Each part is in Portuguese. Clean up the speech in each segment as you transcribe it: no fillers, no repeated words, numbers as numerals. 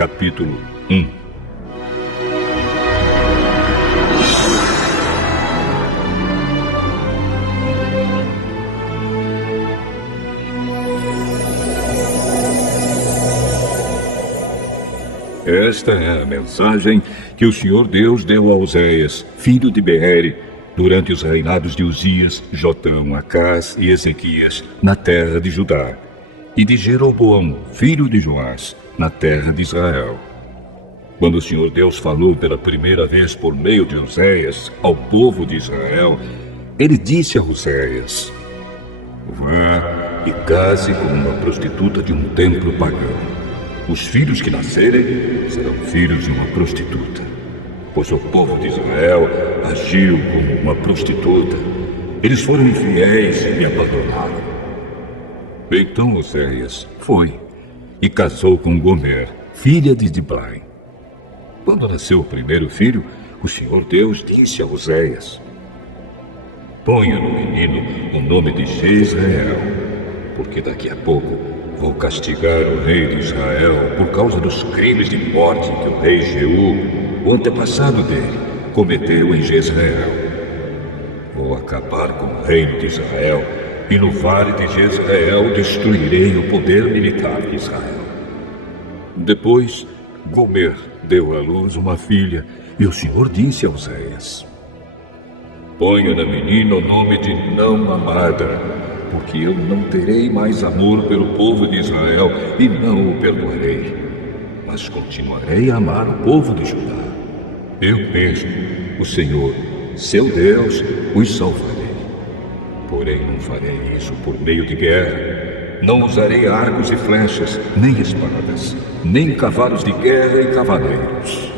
capítulo 1. Esta é a mensagem que o Senhor Deus deu a Oséias, filho de Beere, durante os reinados de Uzias, Jotão, Acás e Ezequias, na terra de Judá, e de Jeroboão, filho de Joás, na terra de Israel. Quando o Senhor Deus falou pela primeira vez por meio de Oséias ao povo de Israel, ele disse a Oséias: vá e case com uma prostituta de um templo pagão. Os filhos que nascerem serão filhos de uma prostituta, pois o povo de Israel agiu como uma prostituta. Eles foram infiéis e me abandonaram. Então Oséias foi e casou com Gomer, filha de Diblai. Quando nasceu o primeiro filho, o Senhor Deus disse a Oséias: ponha no menino o nome de Jezreel, porque daqui a pouco vou castigar o rei de Israel por causa dos crimes de morte que o rei Jeú, o antepassado dele, cometeu em Jezreel. Vou acabar com o reino de Israel e no vale de Jezreel destruirei o poder militar de Israel. Depois, Gomer deu à luz uma filha e o Senhor disse a Oséias: ponha na menina o nome de não amada, porque eu não terei mais amor pelo povo de Israel e não o perdoarei, mas continuarei a amar o povo de Judá. Eu mesmo, o Senhor, seu Deus, os salvarei. Porém não farei isso por meio de guerra. Não usarei arcos e flechas, nem espadas, nem cavalos de guerra e cavaleiros.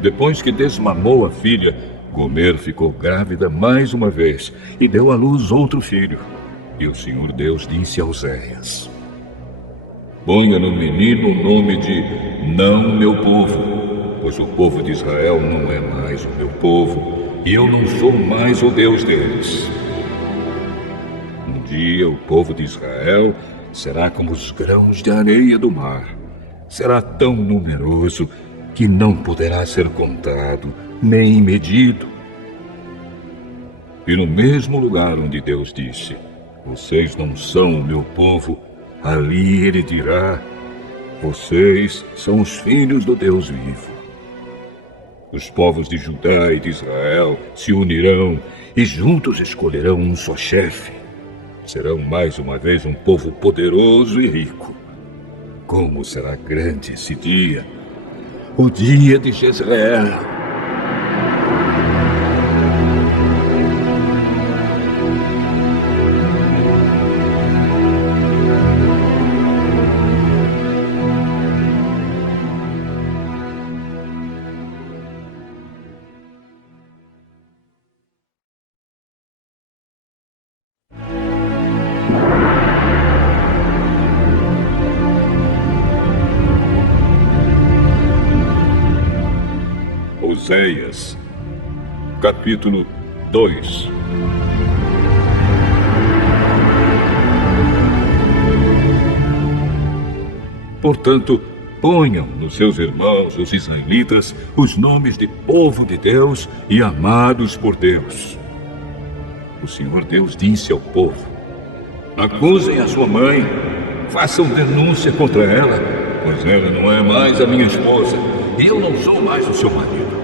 Depois que desmamou a filha, Gomer ficou grávida mais uma vez e deu à luz outro filho. E o Senhor Deus disse a Oséias: ponha no menino o nome de não meu povo, pois o povo de Israel não é mais o meu povo, e eu não sou mais o Deus deles. Um dia o povo de Israel será como os grãos de areia do mar. Será tão numeroso que não poderá ser contado nem medido. E no mesmo lugar onde Deus disse: vocês não são o meu povo, ali ele dirá: vocês são os filhos do Deus vivo. Os povos de Judá e de Israel se unirão e juntos escolherão um só chefe. Serão mais uma vez um povo poderoso e rico. Como será grande esse dia, o dia de Jezreel! Oséias, capítulo 2. Portanto, ponham nos seus irmãos, os israelitas, os nomes de povo de Deus e amados por Deus. O Senhor Deus disse ao povo: acusem a sua mãe, façam denúncia contra ela, pois ela não é mais a minha esposa e eu não sou mais o seu marido.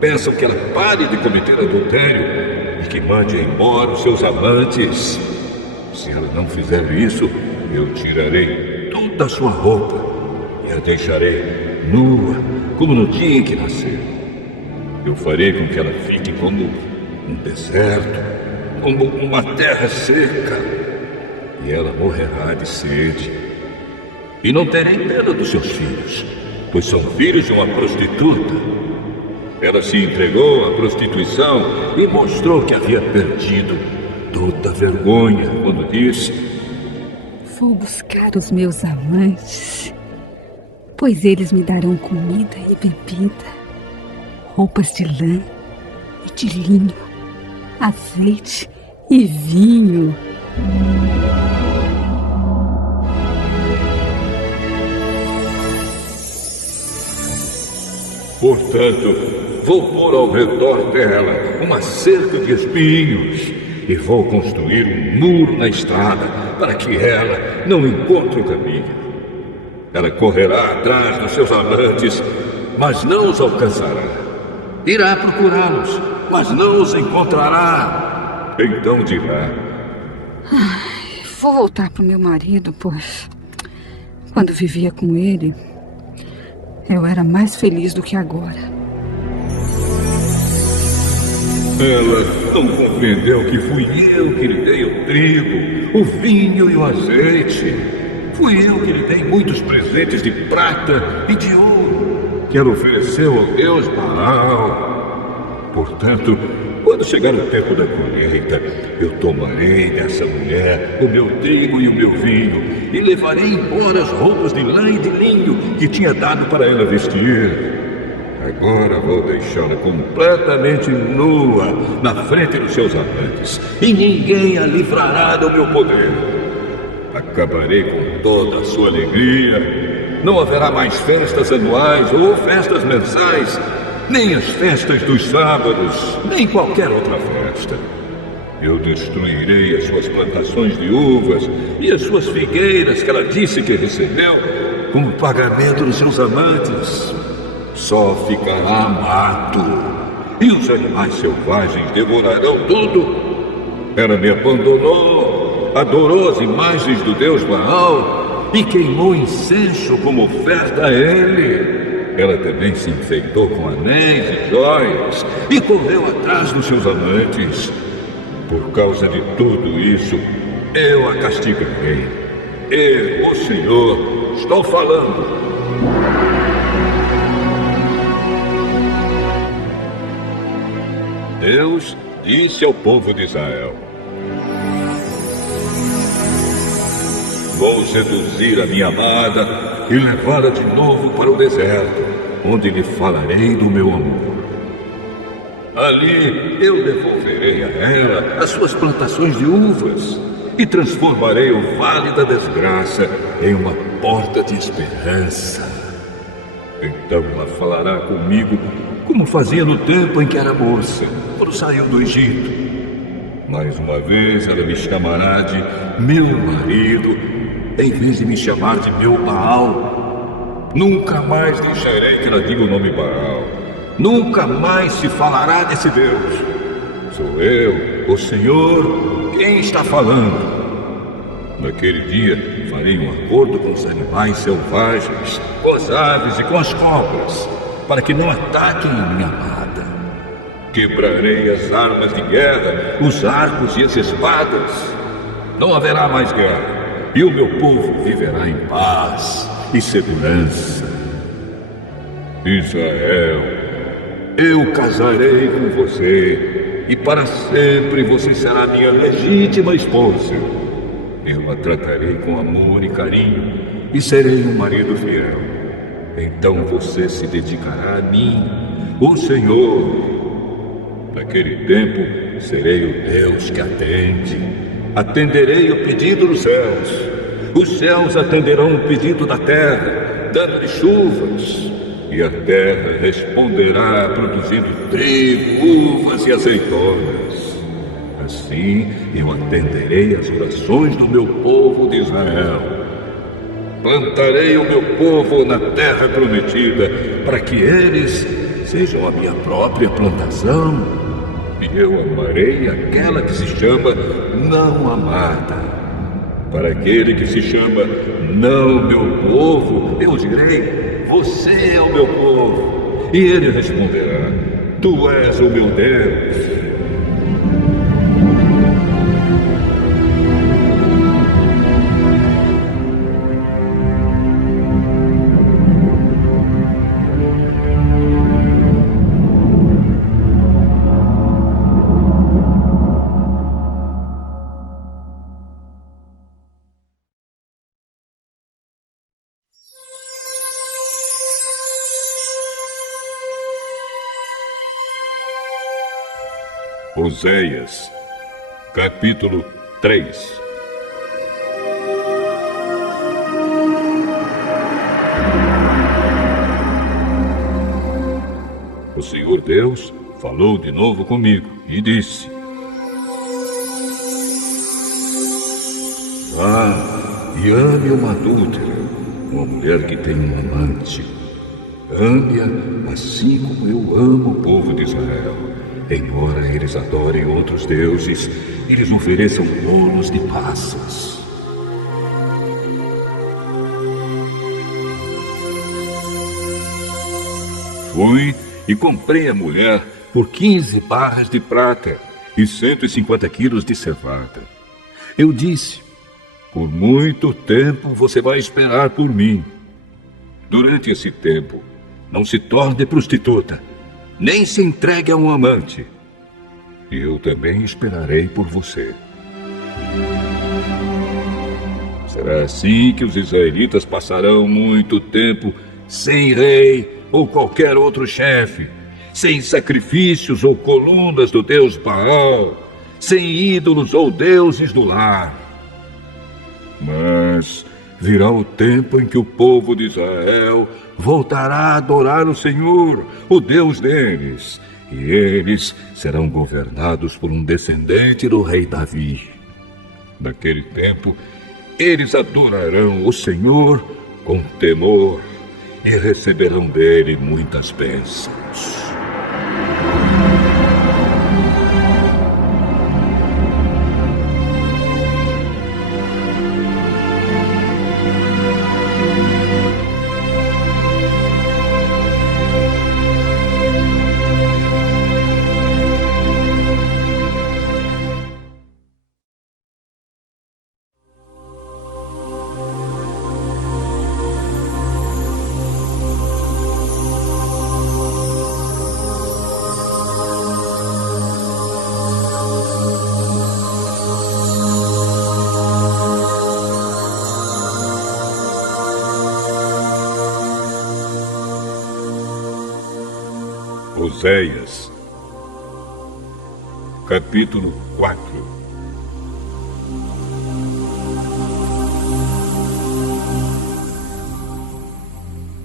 Peçam que ela pare de cometer adultério e que mande embora os seus amantes. Se ela não fizer isso, eu tirarei toda a sua roupa e a deixarei nua, como no dia em que nasceu. Eu farei com que ela fique como um deserto, como uma terra seca, e ela morrerá de sede. E não terei pena dos seus filhos, pois são filhos de uma prostituta. Ela se entregou à prostituição e mostrou que havia perdido toda a vergonha quando disse: vou buscar os meus amantes, pois eles me darão comida e bebida, roupas de lã e de linho, azeite e vinho. Portanto, vou pôr ao redor dela uma cerca de espinhos e vou construir um muro na estrada para que ela não encontre o caminho. Ela correrá atrás dos seus amantes, mas não os alcançará. Irá procurá-los, mas não os encontrará. Então dirá: Vou voltar para o meu marido, pois quando vivia com ele, eu era mais feliz do que agora. ela não compreendeu que fui eu que lhe dei o trigo, o vinho e o azeite. Fui eu que lhe dei muitos presentes de prata e de ouro, que ela ofereceu ao deus Baal. Portanto, quando chegar o tempo da colheita, eu tomarei dessa mulher o meu trigo e o meu vinho, e levarei embora as roupas de lã e de linho que tinha dado para ela vestir. Agora vou deixá-la completamente nua na frente dos seus amantes, e ninguém a livrará do meu poder. Acabarei com toda a sua alegria. Não haverá mais festas anuais ou festas mensais, nem as festas dos sábados, nem qualquer outra festa. Eu destruirei as suas plantações de uvas e as suas figueiras que ela disse que recebeu como pagamento dos seus amantes. Só ficará mato, e os animais selvagens devorarão tudo. Ela me abandonou, adorou as imagens do deus Baal e queimou incenso como oferta a ele. Ela também se enfeitou com anéis e joias e correu atrás dos seus amantes. Por causa de tudo isso, eu a castigarei. Eu, o Senhor, estou falando. Deus disse ao povo de Israel: vou seduzir a minha amada e levá-la de novo para o deserto, onde lhe falarei do meu amor. Ali eu devolverei a ela as suas plantações de uvas e transformarei o vale da desgraça em uma porta de esperança. Então ela falará comigo como fazia no tempo em que era moça, quando saiu do Egito. Mais uma vez ela me chamará de meu marido, em vez de me chamar de meu Baal. Nunca mais deixarei que ela diga o nome Baal. Nunca mais se falará desse Deus. Sou eu, o Senhor, quem está falando. Naquele dia farei um acordo com os animais selvagens, com as aves e com as cobras, para que não ataquem a minha amada. Quebrarei as armas de guerra, os arcos e as espadas. Não haverá mais guerra, e o meu povo viverá em paz e segurança. Israel, eu casarei com você, e para sempre você será minha legítima esposa. Eu a tratarei com amor e carinho, e serei um marido fiel. Então você se dedicará a mim, o Senhor. Naquele tempo, serei o Deus que atende. Atenderei o pedido dos céus. Os céus atenderão o pedido da terra, dando-lhe chuvas. E a terra responderá produzindo trigo, uvas e azeitonas. Assim, eu atenderei as orações do meu povo de Israel. Plantarei o meu povo na terra prometida, para que eles sejam a minha própria plantação. E eu amarei aquela que se chama não amada. Para aquele que se chama não meu povo, eu direi: você é o meu povo. E ele responderá: tu és o meu Deus. Oséias, capítulo 3. O Senhor Deus falou de novo comigo e disse: vá e ame uma adúltera, uma mulher que tem um amante. Ame-a assim como eu amo o povo de Israel. Embora eles adorem outros deuses, eles ofereçam bolos de passas. Fui e comprei a mulher por 15 barras de prata e 150 quilos de cevada. Eu disse: por muito tempo você vai esperar por mim. Durante esse tempo, não se torne prostituta, nem se entregue a um amante. E eu também esperarei por você. Será assim que os israelitas passarão muito tempo sem rei ou qualquer outro chefe, sem sacrifícios ou colunas do deus Baal, sem ídolos ou deuses do lar. Mas virá o tempo em que o povo de Israel voltará a adorar o Senhor, o Deus deles, e eles serão governados por um descendente do rei Davi. Naquele tempo, eles adorarão o Senhor com temor e receberão dele muitas bênçãos. Oséias, capítulo 4.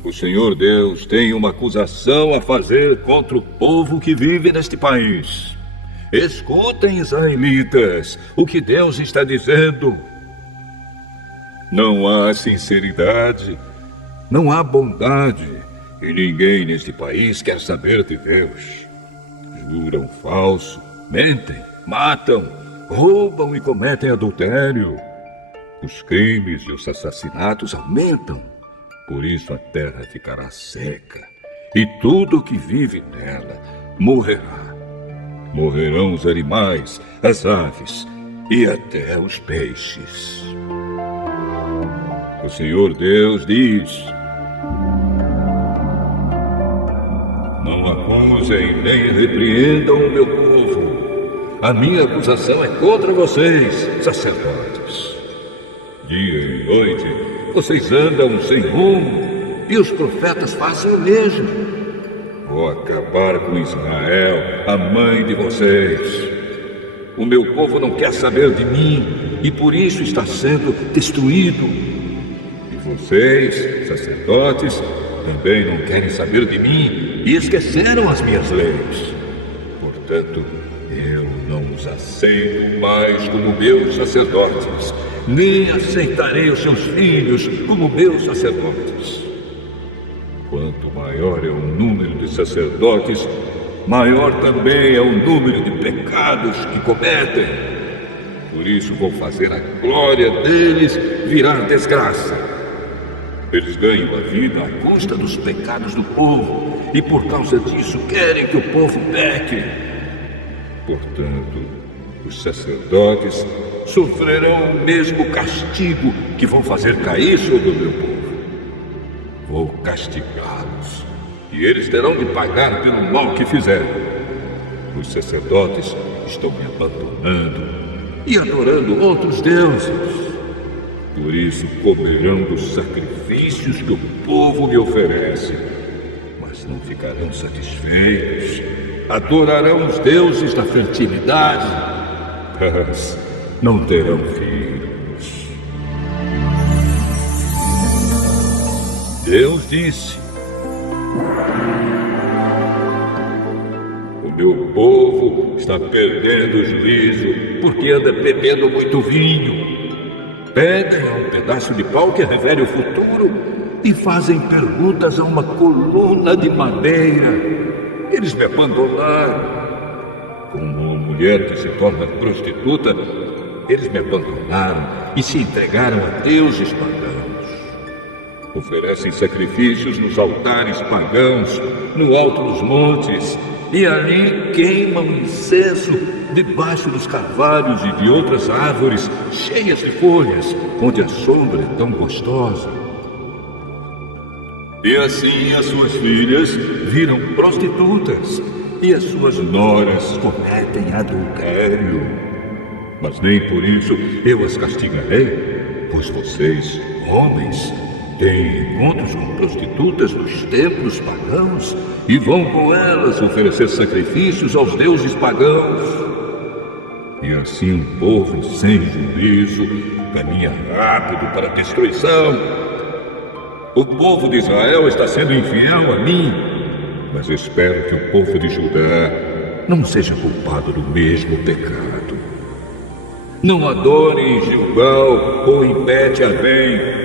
O Senhor Deus tem uma acusação a fazer contra o povo que vive neste país. Escutem, israelitas, o que Deus está dizendo. Não há sinceridade, não há bondade, e ninguém neste país quer saber de Deus. Juram falso, mentem, matam, roubam e cometem adultério. Os crimes e os assassinatos aumentam. Por isso a terra ficará seca, e tudo o que vive nela morrerá. Morrerão os animais, as aves e até os peixes. O Senhor Deus diz: não acusem nem repreendam o meu povo. A minha acusação é contra vocês, sacerdotes. Dia e noite vocês andam sem rumo, e os profetas fazem o mesmo. Vou acabar com Israel, a mãe de vocês. O meu povo não quer saber de mim, e por isso está sendo destruído. E vocês, sacerdotes, também não querem saber de mim e esqueceram as minhas leis. Portanto, eu não os aceito mais como meus sacerdotes, nem aceitarei os seus filhos como meus sacerdotes. Quanto maior é o número de sacerdotes, maior também é o número de pecados que cometem. Por isso vou fazer a glória deles virar desgraça. Eles ganham a vida à custa dos pecados do povo, e por causa disso querem que o povo peque. Portanto, os sacerdotes sofrerão o mesmo castigo que vão fazer cair sobre o meu povo. Vou castigá-los, e eles terão de pagar pelo mal que fizeram. Os sacerdotes estão me abandonando e adorando outros deuses. Por isso comerão dos sacrifícios que o povo me oferece, mas não ficarão satisfeitos. Adorarão os deuses da fertilidade, mas não terão filhos. Deus disse: Meu povo está perdendo o juízo porque anda bebendo muito vinho. Pedem a um pedaço de pau que revele o futuro e fazem perguntas a uma coluna de madeira. Eles me abandonaram. Como uma mulher que se torna prostituta, eles me abandonaram e se entregaram a deuses pagãos. Oferecem sacrifícios nos altares pagãos, no alto dos montes, e ali queimam incenso debaixo dos carvalhos e de outras árvores cheias de folhas, onde a sombra é tão gostosa. E assim as suas filhas viram prostitutas, e as suas noras cometem adultério. Mas nem por isso eu as castigarei, pois vocês, homens, têm encontros com prostitutas nos templos pagãos e vão com elas oferecer sacrifícios aos deuses pagãos. E assim um povo sem juízo caminha rápido para a destruição. O povo de Israel está sendo infiel a mim, mas espero que o povo de Judá não seja culpado do mesmo pecado. Não adorem Gilgal ou em Bet-Avém,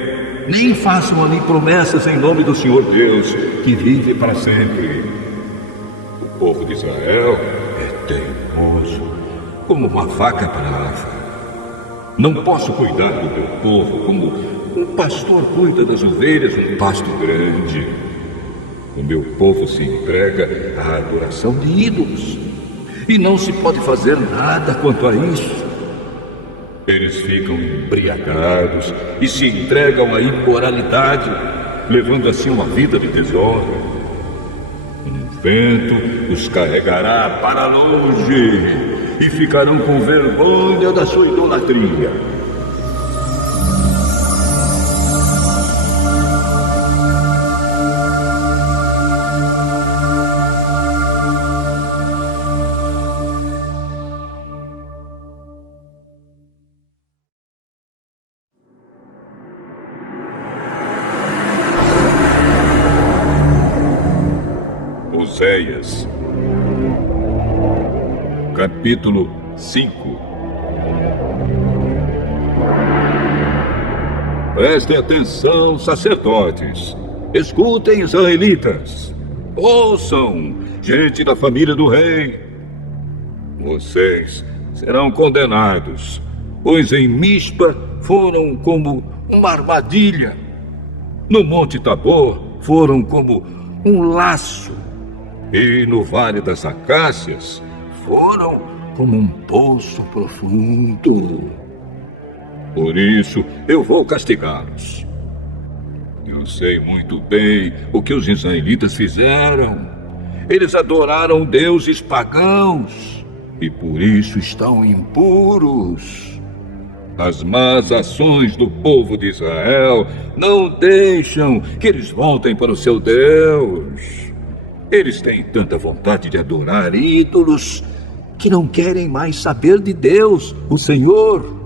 nem façam ali promessas em nome do Senhor Deus, que vive para sempre. O povo de Israel é teimoso, como uma vaca brava. Não posso cuidar do meu povo como um pastor cuida das ovelhas num pasto grande. O meu povo se entrega à adoração de ídolos, e não se pode fazer nada quanto a isso. Eles ficam embriagados e se entregam à imoralidade, levando assim uma vida de desonra. Um vento os carregará para longe e ficarão com vergonha da sua idolatria. Oséias, capítulo 5. Prestem atenção, sacerdotes. Escutem, israelitas. Ouçam, gente da família do rei. Vocês serão condenados, pois em Mispa foram como uma armadilha. No Monte Tabor foram como um laço. E no Vale das Acácias foram como um poço profundo. Por isso eu vou castigá-los. Eu sei muito bem o que os israelitas fizeram. Eles adoraram deuses pagãos e por isso estão impuros. As más ações do povo de Israel não deixam que eles voltem para o seu Deus. Eles têm tanta vontade de adorar ídolos que não querem mais saber de Deus, o Senhor.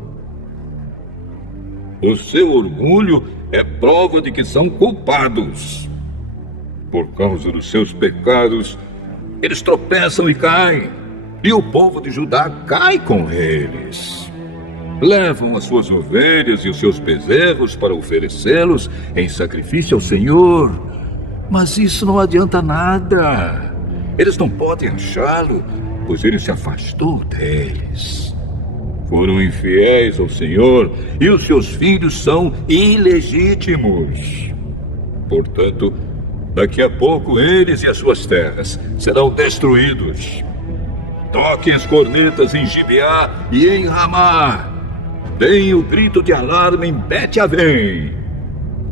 O seu orgulho é prova de que são culpados. Por causa dos seus pecados, eles tropeçam e caem, e o povo de Judá cai com eles. Levam as suas ovelhas e os seus bezerros para oferecê-los em sacrifício ao Senhor. Mas isso não adianta nada. Eles não podem achá-lo, pois ele se afastou deles. Foram infiéis ao Senhor e os seus filhos são ilegítimos. Portanto, daqui a pouco eles e as suas terras serão destruídos. Toquem as cornetas em Gibeá e em Ramá. Deem o grito de alarme em Bet-Avém.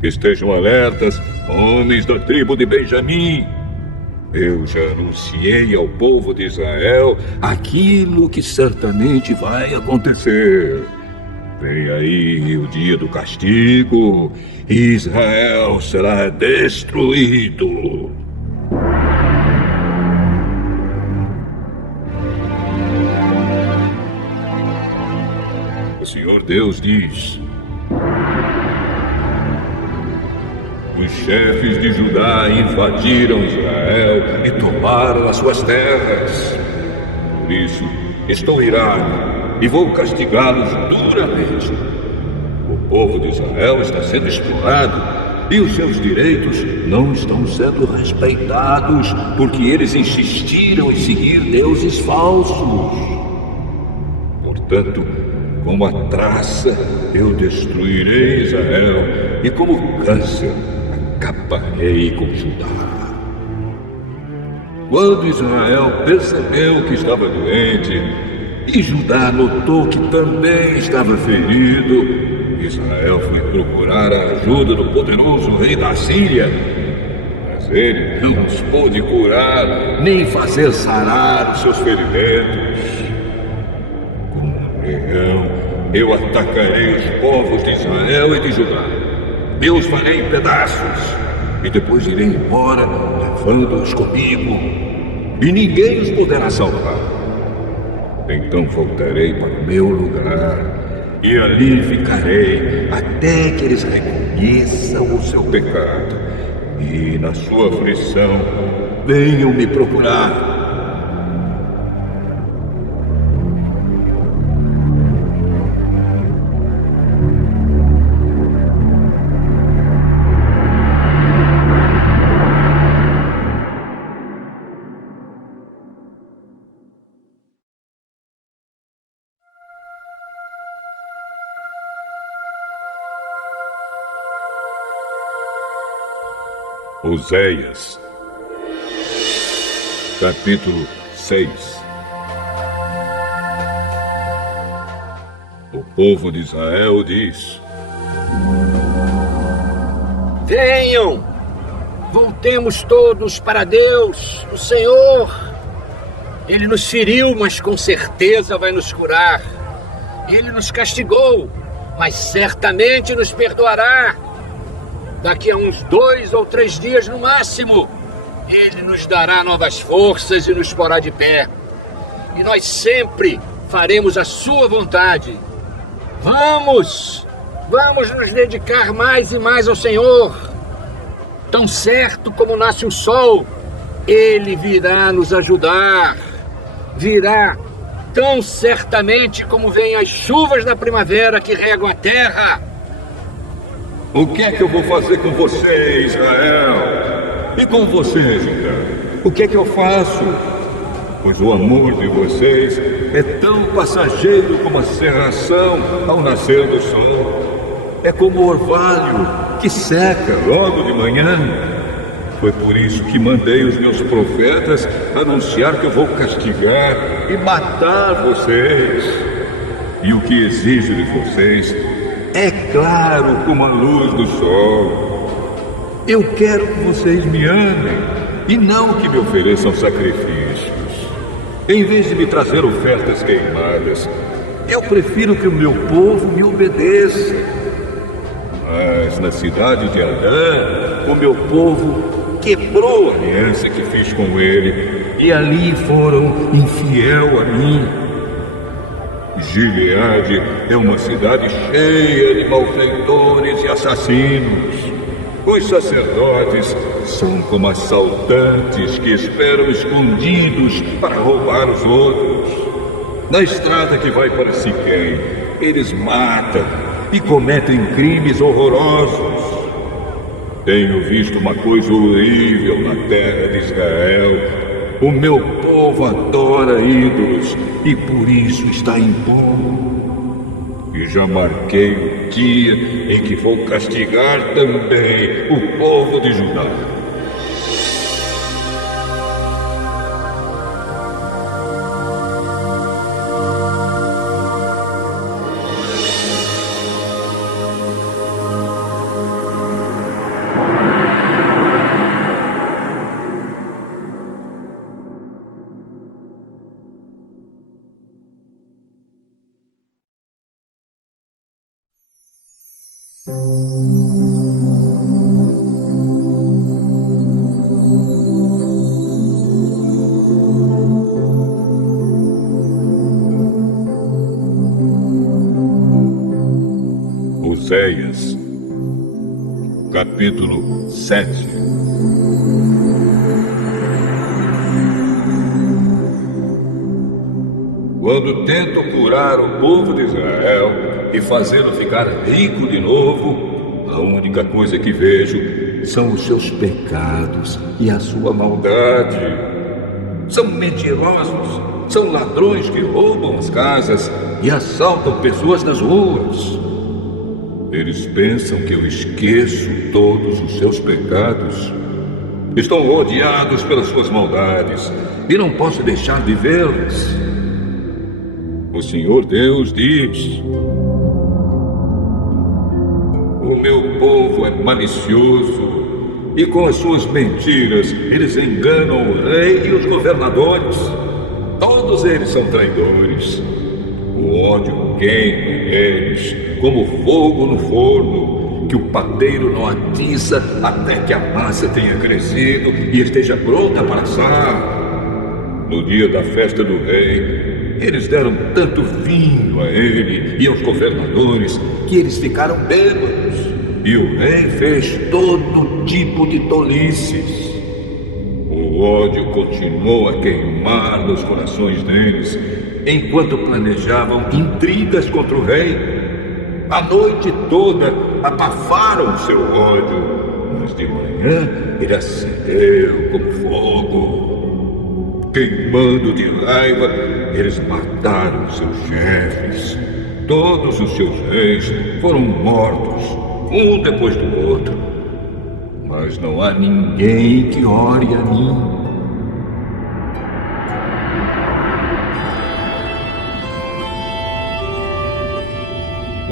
Estejam alertas, homens da tribo de Benjamim. Eu já anunciei ao povo de Israel aquilo que certamente vai acontecer. Vem aí o dia do castigo, e Israel será destruído. O Senhor Deus diz: os chefes de Judá invadiram Israel e tomaram as suas terras. Por isso, estou irado e vou castigá-los duramente. O povo de Israel está sendo explorado e os seus direitos não estão sendo respeitados porque eles insistiram em seguir deuses falsos. Portanto, como a traça, eu destruirei Israel e como câncer, acabarei com Judá. Quando Israel percebeu que estava doente e Judá notou que também estava ferido, Israel foi procurar a ajuda do poderoso rei da Síria. Mas ele não os pôde curar, nem fazer sarar os seus ferimentos. Como um leão, eu atacarei os povos de Israel e de Judá. Eu os farei em pedaços e depois irei embora, levando-os comigo. E ninguém os poderá salvar. Então voltarei para o meu lugar e ali ficarei até que eles reconheçam o seu pecado e, na sua aflição, venham me procurar. Oséias, capítulo 6. O povo de Israel diz: Venham, voltemos todos para Deus, o Senhor. Ele nos feriu, mas com certeza vai nos curar. Ele nos castigou, mas certamente nos perdoará. Daqui a uns 2 ou 3 dias no máximo, Ele nos dará novas forças e nos porá de pé. E nós sempre faremos a sua vontade. Vamos nos dedicar mais e mais ao Senhor. Tão certo como nasce o sol, Ele virá nos ajudar. Virá tão certamente como vêm as chuvas da primavera que regam a terra. O que é que eu vou fazer com você, Israel? E com você, Judá? O que é que eu faço? Pois o amor de vocês é tão passageiro como a cerração ao nascer do sol. É como o orvalho que seca logo de manhã. Foi por isso que mandei os meus profetas anunciar que eu vou castigar e matar vocês. E o que exijo de vocês é claro como a luz do sol. Eu quero que vocês me amem e não que me ofereçam sacrifícios. Em vez de me trazer ofertas queimadas, eu prefiro que o meu povo me obedeça. Mas na cidade de Adã, o meu povo quebrou a aliança que fiz com ele e ali foram infiel a mim. Gileade é uma cidade cheia de malfeitores e assassinos. Os sacerdotes são como assaltantes que esperam escondidos para roubar os outros. Na estrada que vai para Siquém, eles matam e cometem crimes horrorosos. Tenho visto uma coisa horrível na terra de Israel. O meu povo adora ídolos e por isso está em pó. E já marquei o dia em que vou castigar também o povo de Judá. Oséias, capítulo 7. Quando tento curar o povo de Israel e fazê-lo ficar rico de novo, a única coisa que vejo são os seus pecados e a sua maldade. São mentirosos, são ladrões que roubam as casas e assaltam pessoas nas ruas. Eles pensam que eu esqueço todos os seus pecados. Estão rodeados pelas suas maldades e não posso deixar de vê-las. O Senhor Deus diz: o meu povo é malicioso e com as suas mentiras eles enganam o rei e os governadores. Todos eles são traidores. O ódio queima eles como fogo no forno, que o padeiro não atiça até que a massa tenha crescido e esteja pronta para assar. No dia da festa do rei, eles deram tanto vinho a ele e aos governadores que eles ficaram bêbados. E o rei fez todo tipo de tolices. O ódio continuou a queimar nos corações deles, enquanto planejavam intrigas contra o rei. A noite toda abafaram seu ódio, mas de manhã ele acendeu como fogo. Queimando de raiva, eles mataram seus chefes. Todos os seus reis foram mortos, um depois do outro. Mas não há ninguém que ore a mim.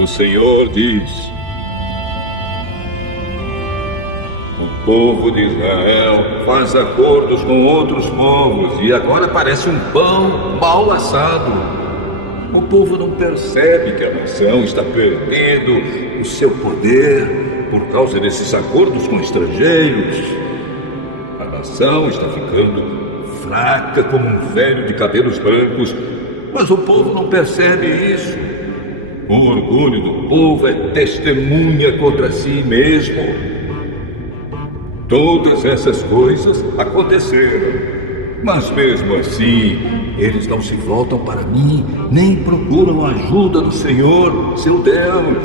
O Senhor diz: o povo de Israel faz acordos com outros povos e agora parece um pão mal assado. O povo não percebe que a nação está perdendo o seu poder por causa desses acordos com estrangeiros. A nação está ficando fraca como um velho de cabelos brancos, mas o povo não percebe isso. O orgulho do povo é testemunha contra si mesmo. Todas essas coisas aconteceram, mas mesmo assim, eles não se voltam para mim, nem procuram a ajuda do Senhor, seu Deus.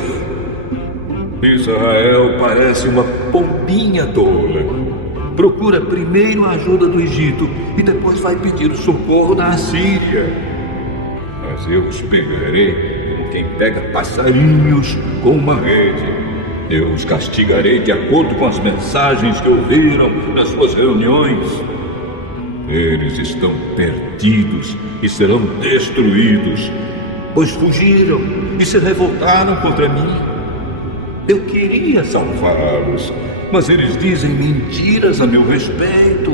Israel parece uma pombinha tola. Procura primeiro a ajuda do Egito e depois vai pedir socorro na Assíria. Mas eu os pegarei como quem pega passarinhos com uma rede. Eu os castigarei de acordo com as mensagens que ouviram nas suas reuniões. Eles estão perdidos e serão destruídos, pois fugiram e se revoltaram contra mim. Eu queria salvá-los, mas eles dizem mentiras a meu respeito.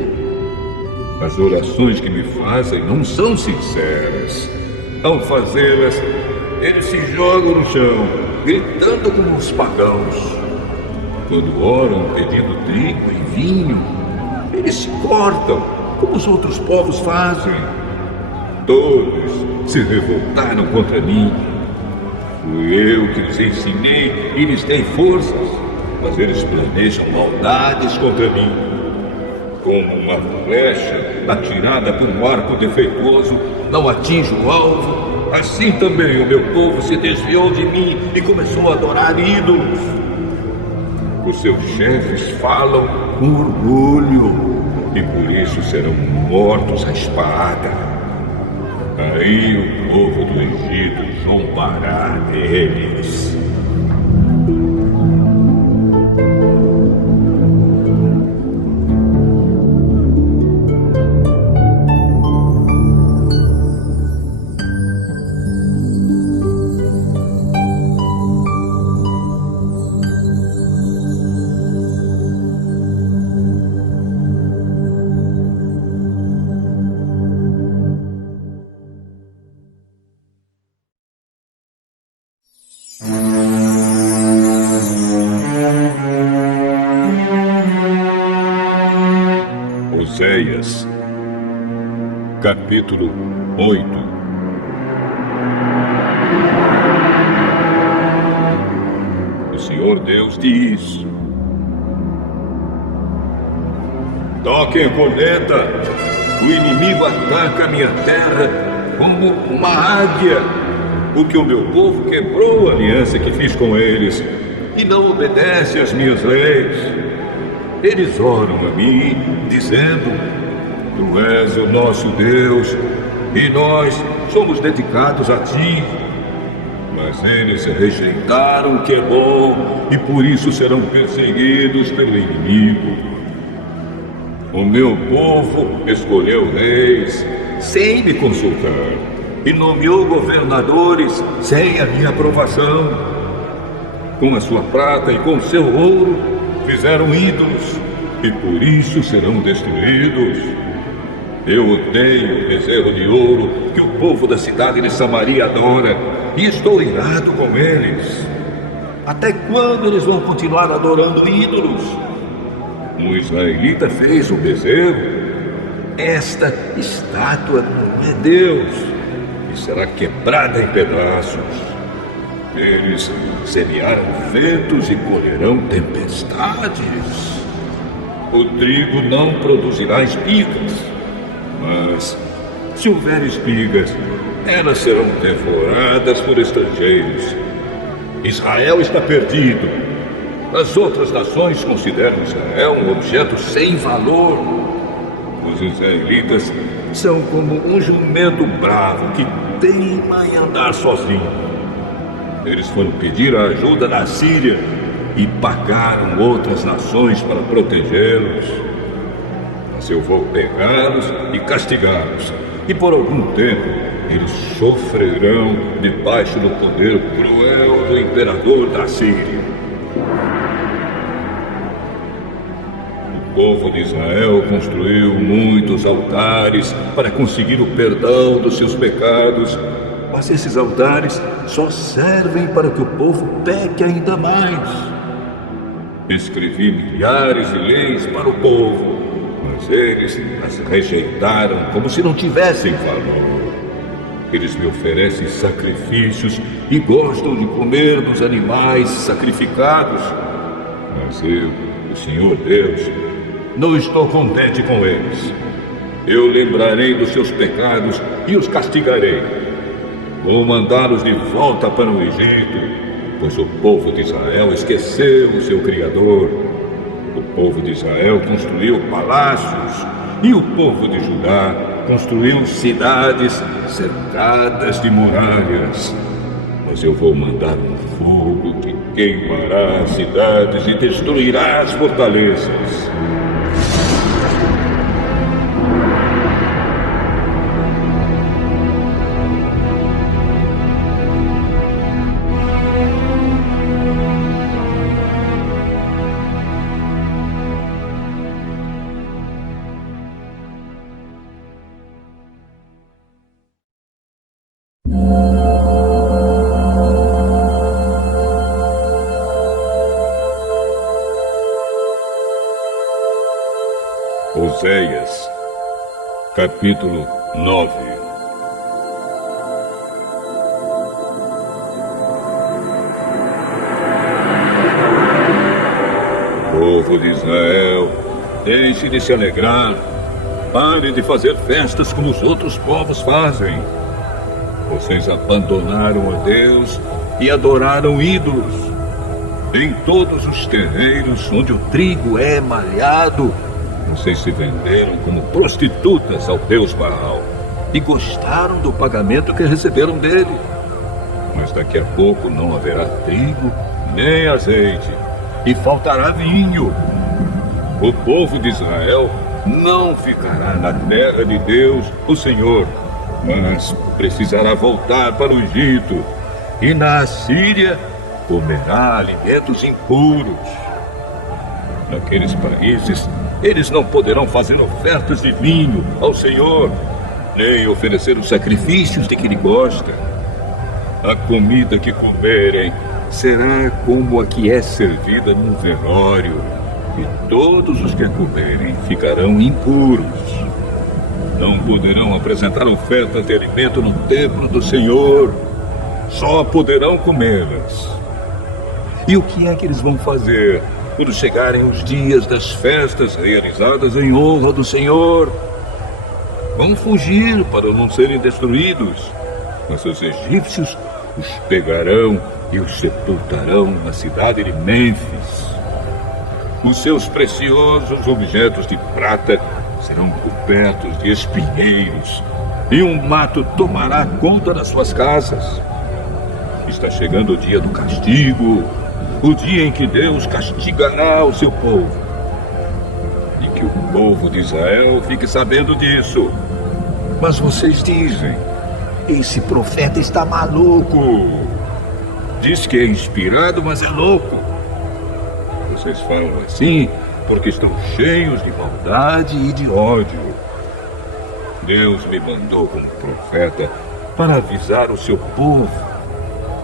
As orações que me fazem não são sinceras. Ao fazê-las, eles se jogam no chão, gritando como os pagãos. Quando oram pedindo trigo e vinho, eles se cortam, como os outros povos fazem. Todos se revoltaram contra mim. Fui eu que lhes ensinei e lhes dei forças, mas eles planejam maldades contra mim. Como uma flecha atirada por um arco defeituoso não atinge o alvo, assim também o meu povo se desviou de mim e começou a adorar ídolos. Os seus chefes falam com orgulho e por isso serão mortos à espada. Aí o povo do Egito zombará deles. Oséias, capítulo 8. O Senhor Deus diz: toquem a corneta, o inimigo ataca a minha terra como uma águia, porque o meu povo quebrou a aliança que fiz com eles e não obedece às minhas leis. Eles oram a mim, dizendo: Tu és o nosso Deus e nós somos dedicados a ti. Mas eles rejeitaram o que é bom e por isso serão perseguidos pelo inimigo. O meu povo escolheu reis sem me consultar e nomeou governadores sem a minha aprovação. Com a sua prata e com o seu ouro fizeram ídolos e por isso serão destruídos. Eu odeio o bezerro de ouro que o povo da cidade de Samaria adora e estou irado com eles. Até quando eles vão continuar adorando ídolos? Um israelita fez um bezerro. Esta estátua não é Deus e será quebrada em pedaços. Eles semearam ventos e colherão tempestades. O trigo não produzirá espigas, mas se houver espigas, elas serão devoradas por estrangeiros. Israel está perdido. As outras nações consideram Israel um objeto sem valor. Os israelitas são como um jumento bravo que teima em andar sozinho. Eles foram pedir a ajuda da Síria e pagaram outras nações para protegê-los. Mas eu vou pegá-los e castigá-los, e por algum tempo eles sofrerão debaixo do poder cruel do imperador da Síria. O povo de Israel construiu muitos altares para conseguir o perdão dos seus pecados, mas esses altares só servem para que o povo peque ainda mais. Escrevi milhares de leis para o povo, mas eles as rejeitaram como se não tivessem valor. Eles me oferecem sacrifícios e gostam de comer dos animais sacrificados. Mas eu, o Senhor Deus, não estou contente com eles. Eu lembrarei dos seus pecados e os castigarei. Vou mandá-los de volta para o Egito, pois o povo de Israel esqueceu o seu Criador. O povo de Israel construiu palácios e o povo de Judá construiu cidades cercadas de muralhas. Mas eu vou mandar um fogo que queimará as cidades e destruirá as fortalezas. Oséias, capítulo 9. Povo de Israel, deixe de se alegrar. Pare de fazer festas como os outros povos fazem. Vocês abandonaram a Deus e adoraram ídolos. Em todos os terreiros onde o trigo é malhado, vocês se venderam como prostitutas ao Deus Baal e gostaram do pagamento que receberam dele. Mas daqui a pouco não haverá trigo nem azeite e faltará vinho. O povo de Israel não ficará na terra de Deus, o Senhor, mas precisará voltar para o Egito e na Assíria comerá alimentos impuros. Naqueles países, eles não poderão fazer ofertas de vinho ao Senhor, nem oferecer os sacrifícios de que Ele gosta. A comida que comerem será como a que é servida num velório, e todos os que a comerem ficarão impuros. Não poderão apresentar ofertas de alimento no templo do Senhor, só poderão comê-las. E o que é que eles vão fazer quando chegarem os dias das festas realizadas em honra do Senhor? Vão fugir para não serem destruídos, mas os egípcios os pegarão e os sepultarão na cidade de Mênfis. Os seus preciosos objetos de prata serão cobertos de espinheiros, e um mato tomará conta das suas casas. Está chegando o dia do castigo, o dia em que Deus castigará o seu povo. E que o povo de Israel fique sabendo disso. Mas vocês dizem: esse profeta está maluco. Diz que é inspirado, mas é louco. Vocês falam assim porque estão cheios de maldade e de ódio. Deus me mandou como profeta para avisar o seu povo.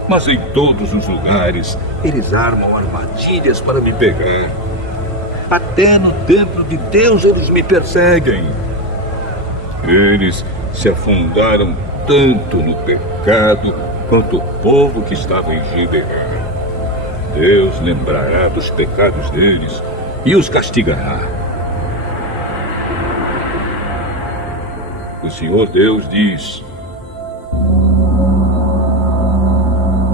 Mas em todos os lugares eles armam armadilhas para me pegar. Até no templo de Deus eles me perseguem. Eles se afundaram tanto no pecado quanto o povo que estava em Gibeá. Deus lembrará dos pecados deles e os castigará. O Senhor Deus diz: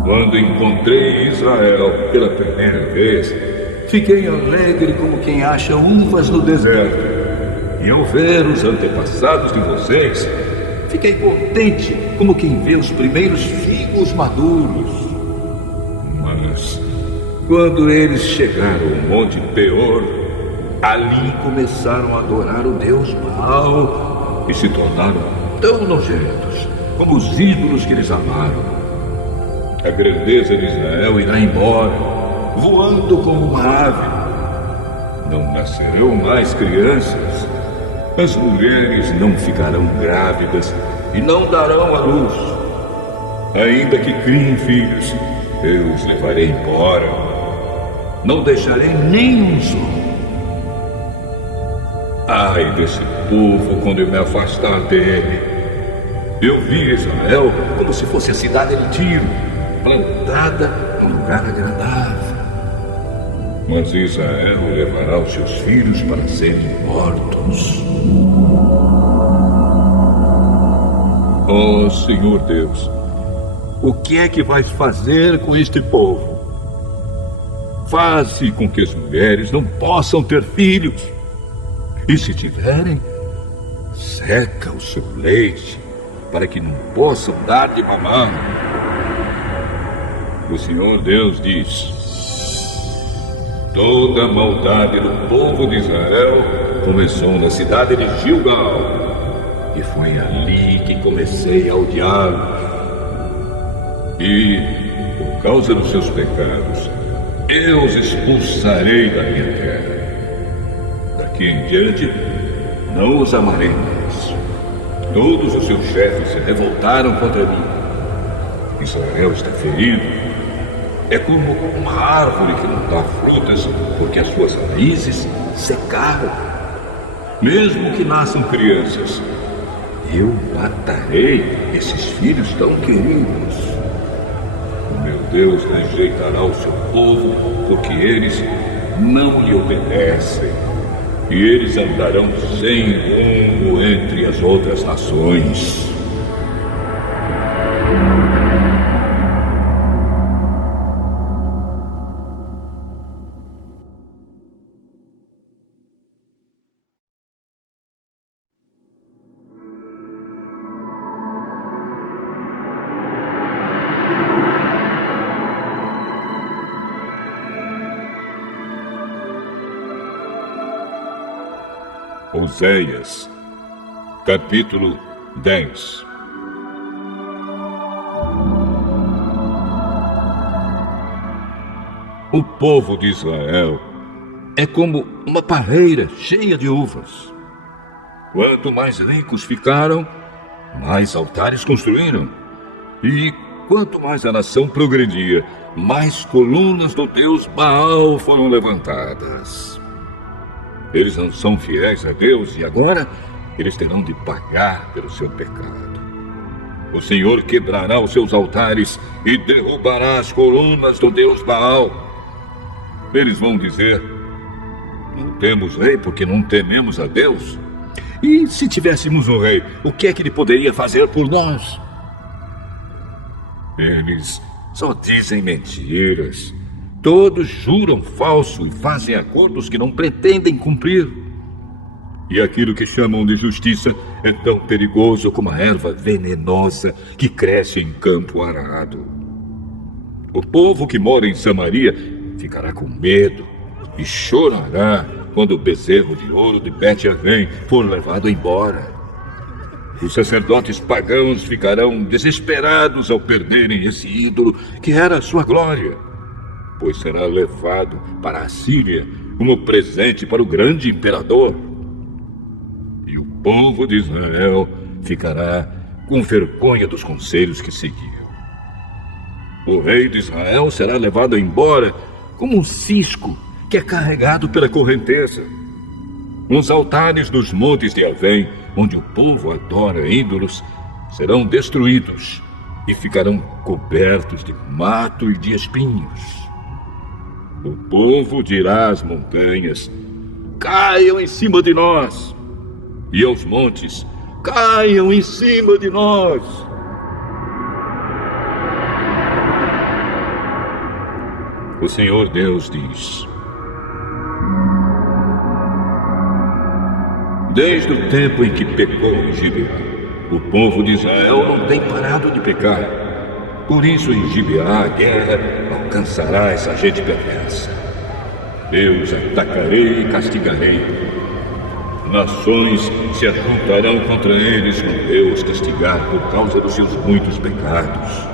quando encontrei Israel pela primeira vez, fiquei alegre como quem acha uvas no deserto. E ao ver os antepassados de vocês, fiquei contente como quem vê os primeiros figos maduros. Mas quando eles chegaram ao Monte Peor, ali começaram a adorar o Deus Baal e se tornaram tão nojentos como os ídolos que eles amaram. A grandeza de Israel irá embora, voando como uma ave. Não nascerão mais crianças. As mulheres não ficarão grávidas e não darão à luz. Ainda que criem filhos, eu os levarei embora. Não deixarei nenhum só. Ai desse povo quando eu me afastar dele. Eu vi Israel como se fosse a cidade de Tiro, plantada num lugar agradável. Mas Israel levará os seus filhos para serem mortos. Oh, Senhor Deus, o que é que vais fazer com este povo? Faze com que as mulheres não possam ter filhos. E se tiverem, seca o seu leite, para que não possam dar de mamar. O Senhor Deus diz: toda a maldade do povo de Israel começou na cidade de Gilgal. E foi ali que comecei a odiá-los. E, por causa dos seus pecados, eu os expulsarei da minha terra. Daqui em diante, não os amarei mais. Todos os seus chefes se revoltaram contra mim. Israel está ferido. É como uma árvore que não dá frutas porque as suas raízes secaram. Mesmo que nasçam crianças, eu matarei esses filhos tão queridos. O meu Deus rejeitará o seu povo porque eles não lhe obedecem. E eles andarão sem rumo entre as outras nações. Oséias, capítulo 10. O povo de Israel é como uma parreira cheia de uvas. Quanto mais ricos ficaram, mais altares construíram. E quanto mais a nação progredia, mais colunas do Deus Baal foram levantadas. Eles não são fiéis a Deus e agora eles terão de pagar pelo seu pecado. O Senhor quebrará os seus altares e derrubará as colunas do Deus Baal. Eles vão dizer: não temos rei porque não tememos a Deus. E se tivéssemos um rei, o que é que ele poderia fazer por nós? Eles só dizem mentiras. Todos juram falso e fazem acordos que não pretendem cumprir. E aquilo que chamam de justiça é tão perigoso como a erva venenosa que cresce em campo arado. O povo que mora em Samaria ficará com medo e chorará quando o bezerro de ouro de Bet-Aven for levado embora. Os sacerdotes pagãos ficarão desesperados ao perderem esse ídolo que era a sua glória, pois será levado para a Síria como presente para o grande imperador. E o povo de Israel ficará com vergonha dos conselhos que seguiam. O rei de Israel será levado embora como um cisco que é carregado pela correnteza. Os altares dos montes de Avém, onde o povo adora ídolos, serão destruídos e ficarão cobertos de mato e de espinhos. O povo dirá às montanhas: caiam em cima de nós, e aos montes: caiam em cima de nós. O Senhor Deus diz: desde o tempo em que pecou em Gibeá, o povo de Israel não tem parado de pecar. Por isso, em Gibeá, a guerra alcançará essa gente perversa. Eu os atacarei e castigarei. Nações se ajuntarão contra eles quando eu os castigar por causa dos seus muitos pecados.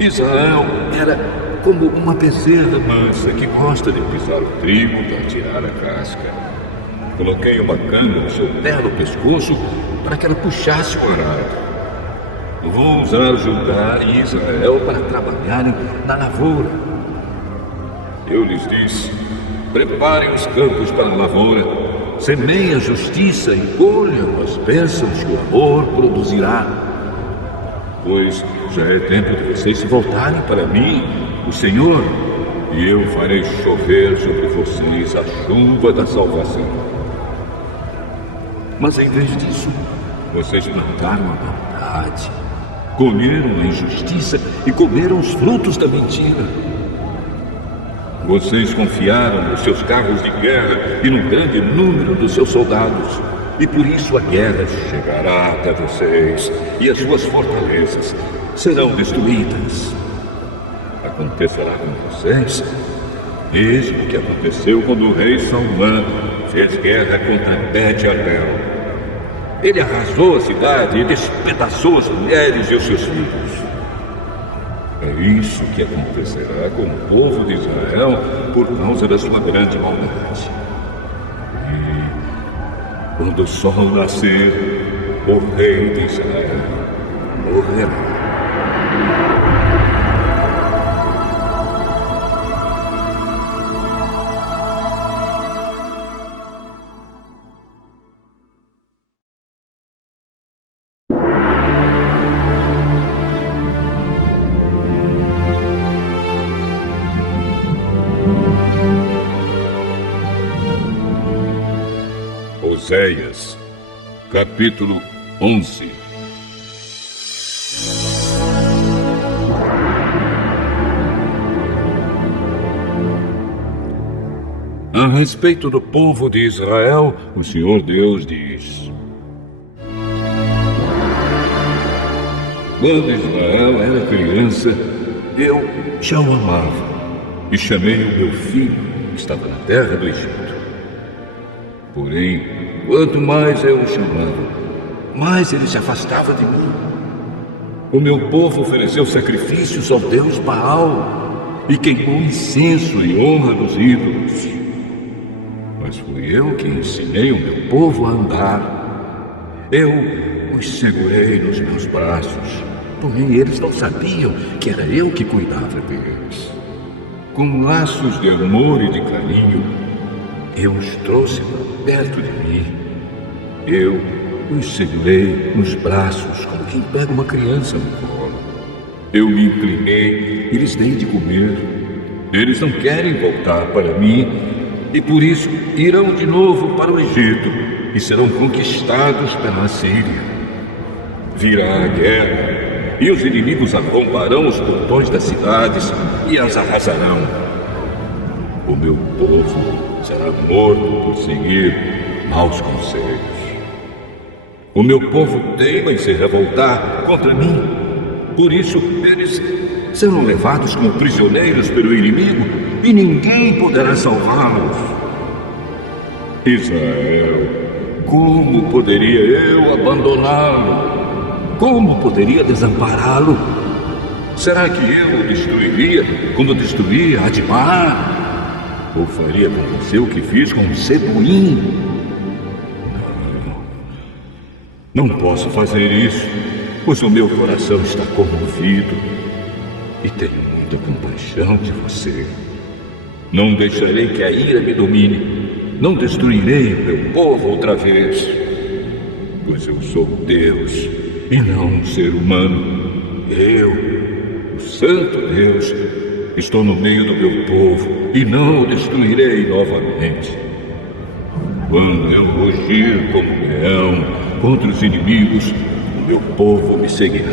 Israel era como uma bezerra mansa que gosta de pisar o trigo para tirar a casca. Coloquei uma canga no seu belo pescoço para que ela puxasse o arado. Vou usar Judá e Israel para trabalharem na lavoura. Eu lhes disse: preparem os campos para a lavoura, semeiem a justiça e colham as bênçãos que o amor produzirá. Pois já é tempo de vocês se voltarem para mim, o Senhor, e eu farei chover sobre vocês a chuva da salvação. Mas em vez disso, vocês plantaram a maldade, colheram a injustiça e comeram os frutos da mentira. Vocês confiaram nos seus carros de guerra e no grande número dos seus soldados, e por isso a guerra chegará até vocês e as suas fortalezas serão destruídas. Acontecerá com vocês mesmo o que aconteceu quando o rei Salmão fez guerra contra Bet-Arbel. Ele arrasou a cidade e despedaçou as mulheres e os seus filhos. É isso que acontecerá com o povo de Israel por causa da sua grande maldade. E quando o sol nascer, o rei de Israel morrerá. Oséias, capítulo 11. A respeito do povo de Israel, o Senhor Deus diz: quando Israel era criança, eu já o amava e chamei o meu filho, que estava na terra do Egito. Porém, quanto mais eu o chamava, mais ele se afastava de mim. O meu povo ofereceu sacrifícios ao Deus Baal e queimou incenso em honra dos ídolos. Mas fui eu que ensinei o meu povo a andar. Eu os segurei nos meus braços, porém eles não sabiam que era eu que cuidava deles. Com laços de amor e de carinho, eu os trouxe para perto de mim. Eu os segurei nos braços como quem pega uma criança no colo. Eu me inclinei e lhes dei de comer. Eles não querem voltar para mim e por isso irão de novo para o Egito. e serão conquistados pela Assíria. Virá a guerra, e os inimigos arrombarão os portões das cidades e as arrasarão. O meu povo será morto por seguir maus conselhos. O meu povo teima em se revoltar contra mim. Por isso, eles serão levados como prisioneiros pelo inimigo e ninguém poderá salvá-los. Israel, como poderia eu abandoná-lo? Como poderia desampará-lo? Será que eu o destruiria como destruí Admar? Ou faria com você o que fiz com Zeboim? Não posso fazer isso, pois o meu coração está comovido e tenho muita compaixão de você. Não deixarei que a ira me domine, não destruirei o meu povo outra vez, pois eu sou Deus e não um ser humano. Eu, o Santo Deus, estou no meio do meu povo e não o destruirei novamente. Quando eu rugir como leão contra os inimigos, o meu povo me seguirá.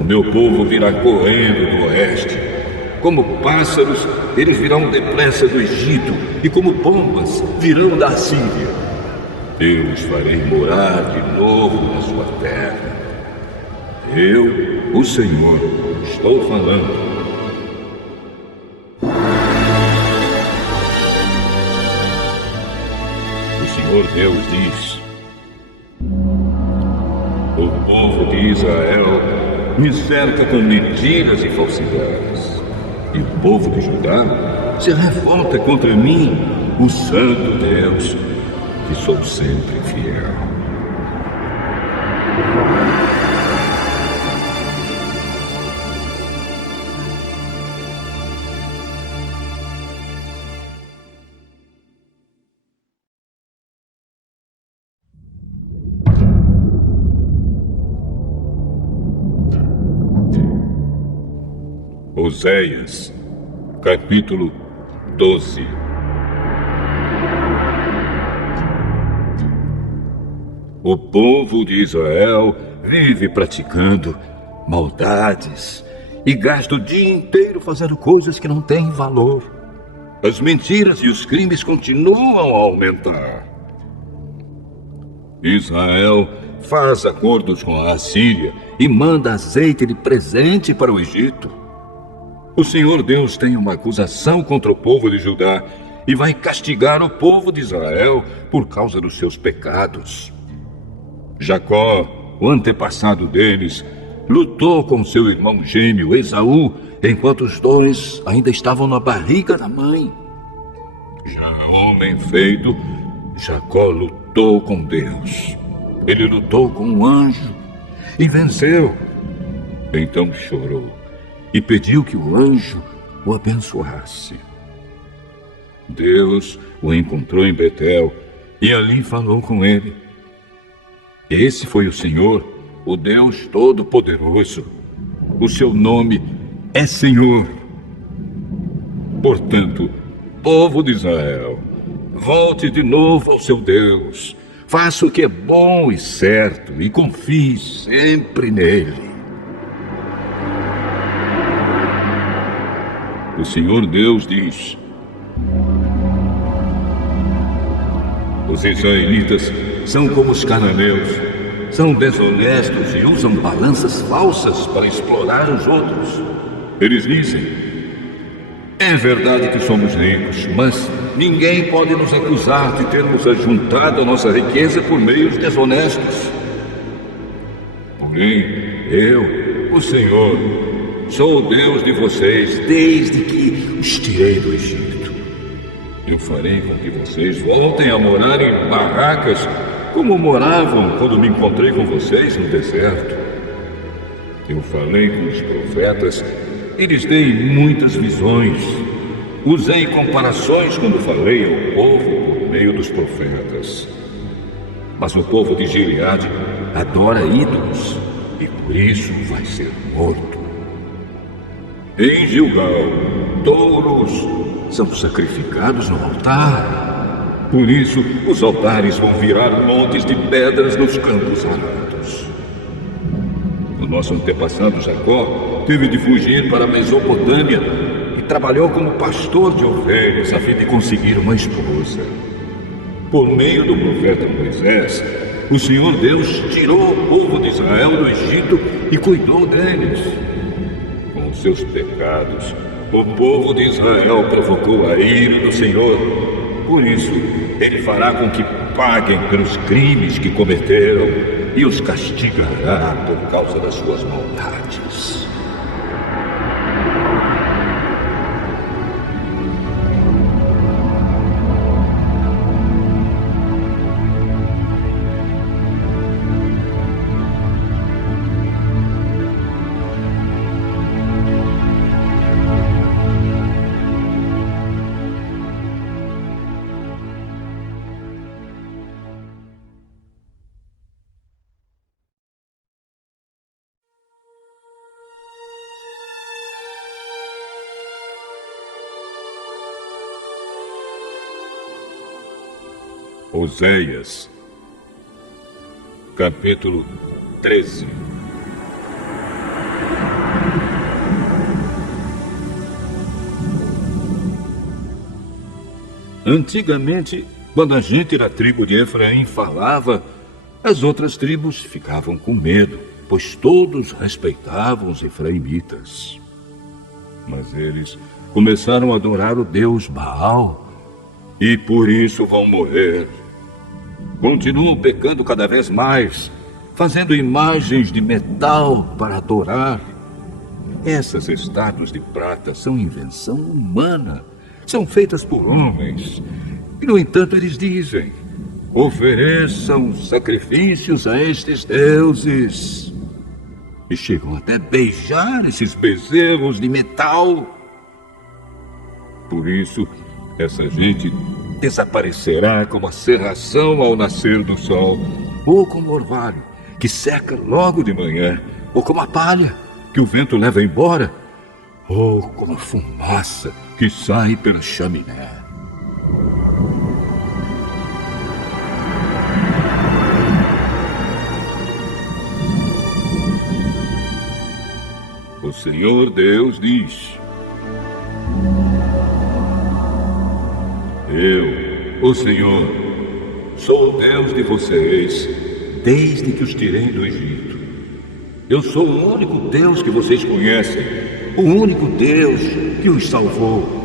O meu povo virá correndo do oeste. Como pássaros, eles virão depressa do Egito, e como pombas, virão da Assíria. Eu os farei morar de novo na sua terra. Eu, o Senhor, estou falando. O Senhor Deus diz: o povo de Israel me cerca com mentiras e falsidades, e o povo de Judá se revolta contra mim, o Santo Deus, que sou sempre fiel. Oséias, capítulo 12. O povo de Israel vive praticando maldades e gasta o dia inteiro fazendo coisas que não têm valor. As mentiras e os crimes continuam a aumentar. Israel faz acordos com a Assíria e manda azeite de presente para o Egito. O Senhor Deus tem uma acusação contra o povo de Judá e vai castigar o povo de Israel por causa dos seus pecados. Jacó, o antepassado deles, lutou com seu irmão gêmeo Esaú enquanto os dois ainda estavam na barriga da mãe. Já homem feito, Jacó lutou com Deus. Ele lutou com um anjo e venceu. Então chorou e pediu que o anjo o abençoasse. Deus o encontrou em Betel e ali falou com ele. Esse foi o Senhor, o Deus Todo-Poderoso. O seu nome é Senhor. Portanto, povo de Israel, volte de novo ao seu Deus. Faça o que é bom e certo e confie sempre nele. O Senhor Deus diz: os israelitas são como os cananeus, são desonestos e usam balanças falsas para explorar os outros. Eles dizem: é verdade que somos ricos, mas ninguém pode nos acusar de termos ajuntado a nossa riqueza por meios desonestos. Porém, eu, o Senhor, sou o Deus de vocês desde que os tirei do Egito. Eu farei com que vocês voltem a morar em barracas como moravam quando me encontrei com vocês no deserto. Eu falei com os profetas e lhes dei muitas visões. Usei comparações quando falei ao povo por meio dos profetas. Mas o povo de Gileade adora ídolos e por isso vai ser morto. Em Gilgal, touros são sacrificados no altar. Por isso, os altares vão virar montes de pedras nos campos arados. O nosso antepassado Jacó teve de fugir para a Mesopotâmia e trabalhou como pastor de ovelhas a fim de conseguir uma esposa. Por meio do profeta Moisés, o Senhor Deus tirou o povo de Israel do Egito e cuidou deles. Com seus pecados, o povo de Israel provocou a ira do Senhor. Por isso, ele fará com que paguem pelos crimes que cometeram e os castigará por causa das suas maldades. Oséias, capítulo 13. Antigamente, quando a gente da tribo de Efraim falava, as outras tribos ficavam com medo, pois todos respeitavam os efraimitas. Mas eles começaram a adorar o deus Baal e por isso vão morrer. Continuam pecando cada vez mais, fazendo imagens de metal para adorar. Essas estátuas de prata são invenção humana, são feitas por homens. E, no entanto, eles dizem: ofereçam sacrifícios a estes deuses. E chegam até beijar esses bezerros de metal. Por isso, essa gente desaparecerá como a cerração ao nascer do sol, ou como o orvalho, que seca logo de manhã, ou como a palha, que o vento leva embora, ou como a fumaça que sai pela chaminé. O Senhor Deus diz: eu, o Senhor, sou o Deus de vocês, desde que os tirei do Egito. Eu sou o único Deus que vocês conhecem, o único Deus que os salvou.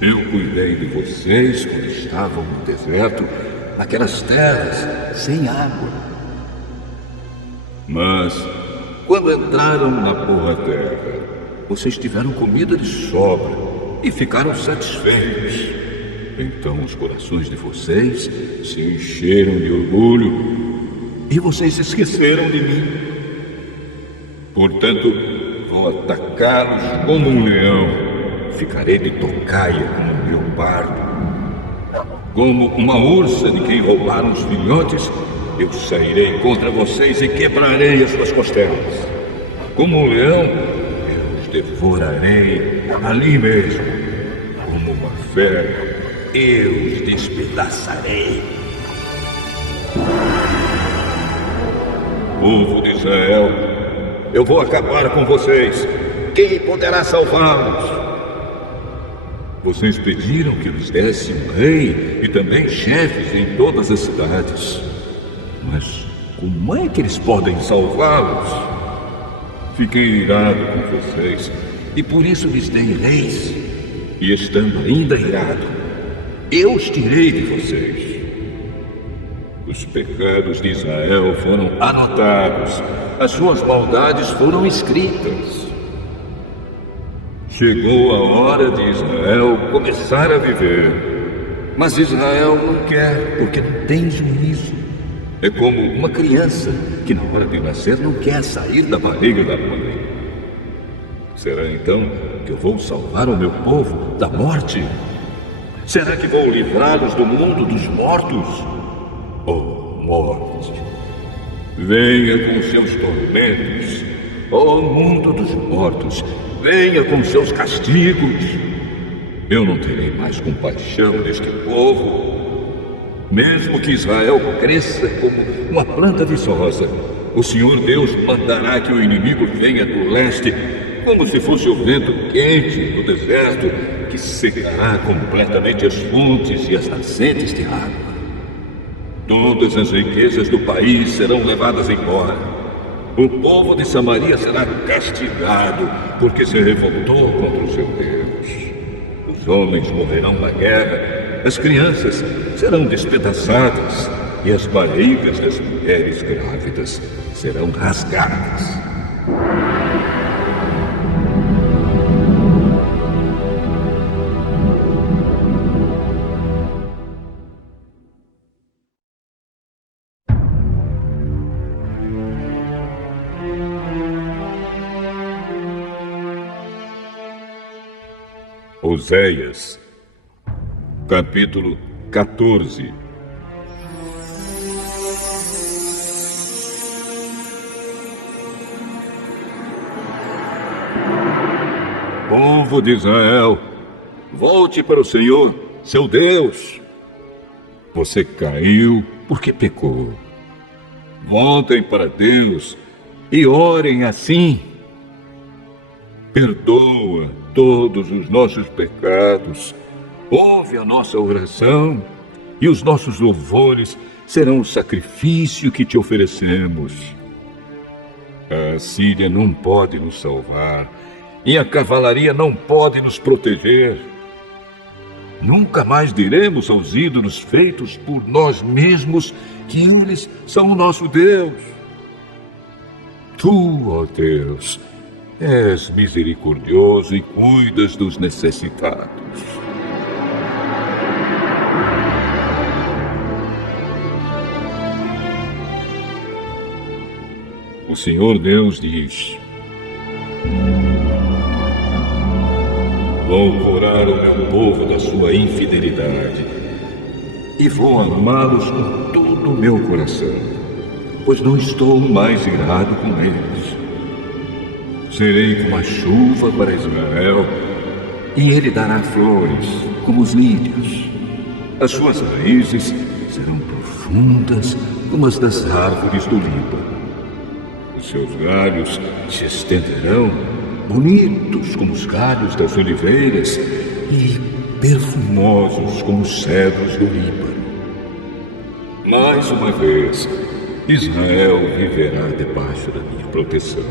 Eu cuidei de vocês quando estavam no deserto, naquelas terras sem água. Mas, quando entraram na boa terra, vocês tiveram comida de sobra e ficaram satisfeitos. Então os corações de vocês se encheram de orgulho e vocês se esqueceram de mim. Portanto, vou atacá-los como um leão. Ficarei de tocaia como um leopardo. Como uma ursa de quem roubaram os filhotes, eu sairei contra vocês e quebrarei as suas costelas. Como um leão, eu os devorarei ali mesmo. Como uma fera, eu os despedaçarei. Povo de Israel, eu vou acabar com vocês. Quem poderá salvá-los? Vocês pediram que lhes desse um rei e também chefes em todas as cidades. Mas como é que eles podem salvá-los? Fiquei irado com vocês e por isso lhes dei reis. E estando ainda irado, eu os tirei de vocês. Os pecados de Israel foram anotados, as suas maldades foram escritas. Chegou a hora de Israel começar a viver. Mas Israel não quer, porque não tem juízo. É como uma criança que na hora de nascer não quer sair da barriga da mãe. Será então que eu vou salvar o meu povo da morte? Será que vou livrá-los do mundo dos mortos? Oh, morte! Venha com seus tormentos. Oh, mundo dos mortos! Venha com seus castigos. Eu não terei mais compaixão deste povo. Mesmo que Israel cresça como uma planta viçosa, o Senhor Deus mandará que o inimigo venha do leste, como se fosse o vento quente do deserto, que secará completamente as fontes e as nascentes de água. Todas as riquezas do país serão levadas embora. O povo de Samaria será castigado, porque se revoltou contra o seu Deus. Os homens morrerão na guerra, as crianças serão despedaçadas e as barrigas das mulheres grávidas serão rasgadas. Oséias, capítulo 14. Povo de Israel, volte para o Senhor, seu Deus. Você caiu porque pecou. Voltem para Deus e orem assim. Perdoa todos os nossos pecados, ouve a nossa oração e os nossos louvores serão o sacrifício que te oferecemos. A Síria não pode nos salvar e a cavalaria não pode nos proteger. Nunca mais diremos aos ídolos feitos por nós mesmos que eles são o nosso Deus. Tu, ó Deus, és misericordioso e cuidas dos necessitados. O Senhor Deus diz: vou curar o meu povo da sua infidelidade e vou amá-los com todo o meu coração, pois não estou mais irado com eles. Serei como a chuva para Israel, e ele dará flores como os lírios. As suas raízes serão profundas como as das árvores do Líbano. Os seus galhos se estenderão, bonitos como os galhos das oliveiras e perfumosos como os cedros do Líbano. Mais uma vez, Israel viverá debaixo da minha proteção.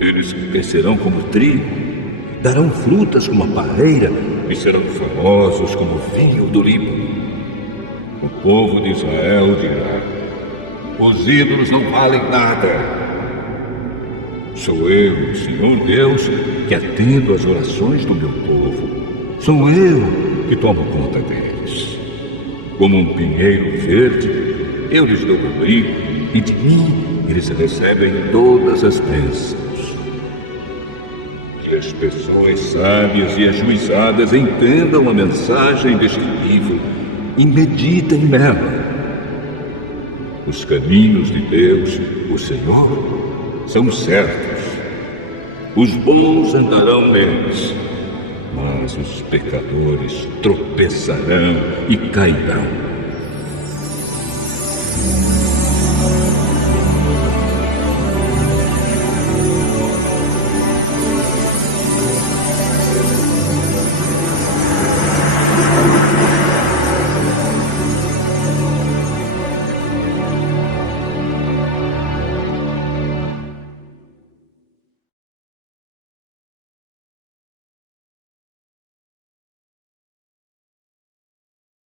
Eles crescerão como trigo, darão frutas como a parreira e serão famosos como o vinho do Líbano. O povo de Israel dirá: os ídolos não valem nada. Sou eu, o Senhor Deus, que atendo às orações do meu povo. Sou eu que tomo conta deles. Como um pinheiro verde, eu lhes dou abrigo, e de mim eles recebem todas as bênçãos. Que as pessoas sábias e ajuizadas entendam a mensagem deste livro e meditem nela. Os caminhos de Deus, o Senhor, são certos. Os bons andarão neles, mas os pecadores tropeçarão e cairão.